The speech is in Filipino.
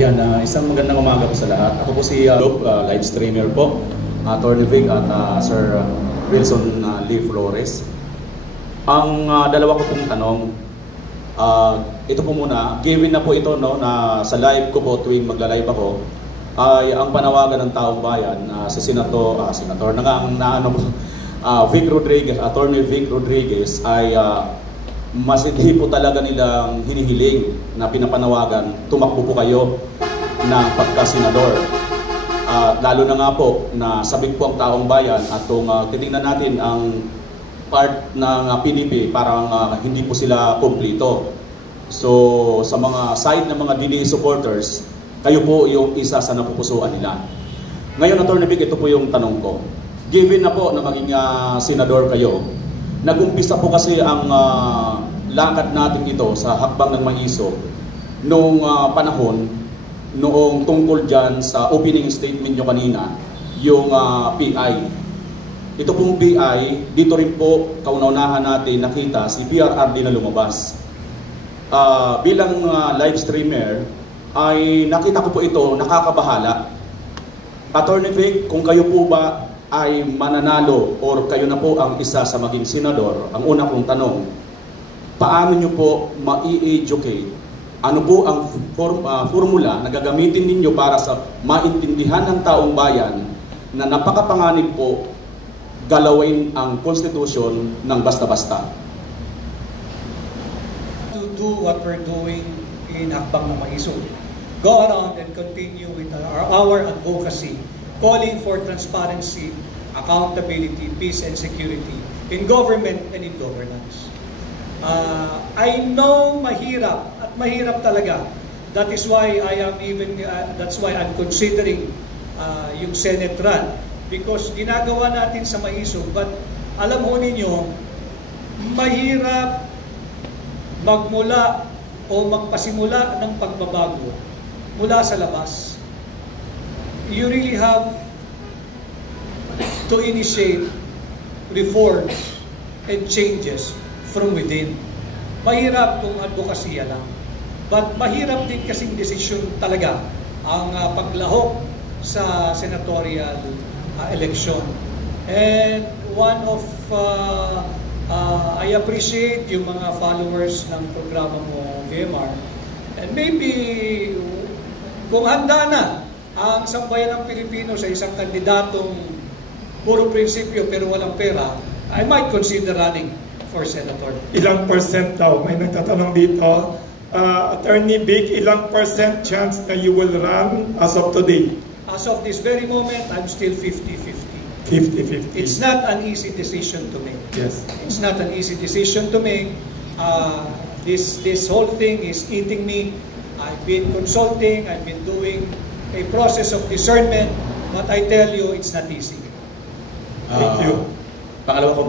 Yan, isang magandang umaga po sa lahat. Ako po si live streamer po, Attorney Vic at Sir Wilson Lee Flores. Ang dalawa ko pong tanong, ito po muna, given na po ito no, na sa live ko po tuwing magla-live ako, ay ang panawagan ng taong bayan sa senator na nga ang Vic Rodriguez, Attorney Vic Rodriguez ay mas hindi po talaga nilang hinihiling na pinapanawagan, tumakbo po kayo ng pagka-senador. Lalo na nga po na sabik po ang taong bayan at kung titingnan natin ang part ng PDP, parang hindi po sila kumplito. So sa mga side ng mga DDA supporters, kayo po yung isa sa napupusuan nila. Ngayon, Attorney Vic, ito po yung tanong ko. Given na po na maging senador kayo, nag-umpisa po kasi ang lakad natin ito sa hakbang ng Maiso noong panahon, noong tungkol dyan sa opening statement nyo kanina, yung PI. Ito pong PI, dito rin po kauna-unahan natin nakita si PRRD na lumabas. Bilang live streamer, ay nakita ko po ito, nakakabahala. Attorney Vic, kung kayo po ba ay mananalo or kayo na po ang isa sa maging senador, ang una kong tanong, paano nyo po ma-educate? Ano po ang formula na gagamitin ninyo para sa maintindihan ng taong bayan na napakapanganib po galawin ang konstitusyon ng basta-basta? To do what we're doing in Hakbang ng Maiso. Go around and continue with our advocacy, calling for transparency, accountability, peace and security in government and in governance. I know mahirap at mahirap talaga. That is why that's why I'm considering yung Senate run, because ginagawa natin sa Maiso, but alam ho ninyo, mahirap magmula o magpasimula ng pagbabago mula sa labas. You really have to initiate reforms and changes from within. Mahirap kung advokasya lang. But mahirap din kasing desisyon talaga ang paglahok sa senatorial election. And one of, I appreciate yung mga followers ng programa mo, VMR. And maybe, kung handa na ang sambayan ng Pilipino sa isang kandidatong puro prinsipyo pero walang pera, I might consider running for senator. Ilang percent daw? May nagtatanong dito. Attorney Vic, ilang percent chance na you will run as of today? As of this very moment, I'm still 50-50. 50-50. It's not an easy decision to make. Yes. It's not an easy decision to make. This whole thing is eating me. I've been consulting, I've been doing a process of discernment, but I tell you, it's not easy. Thank you. Pangalawa ko po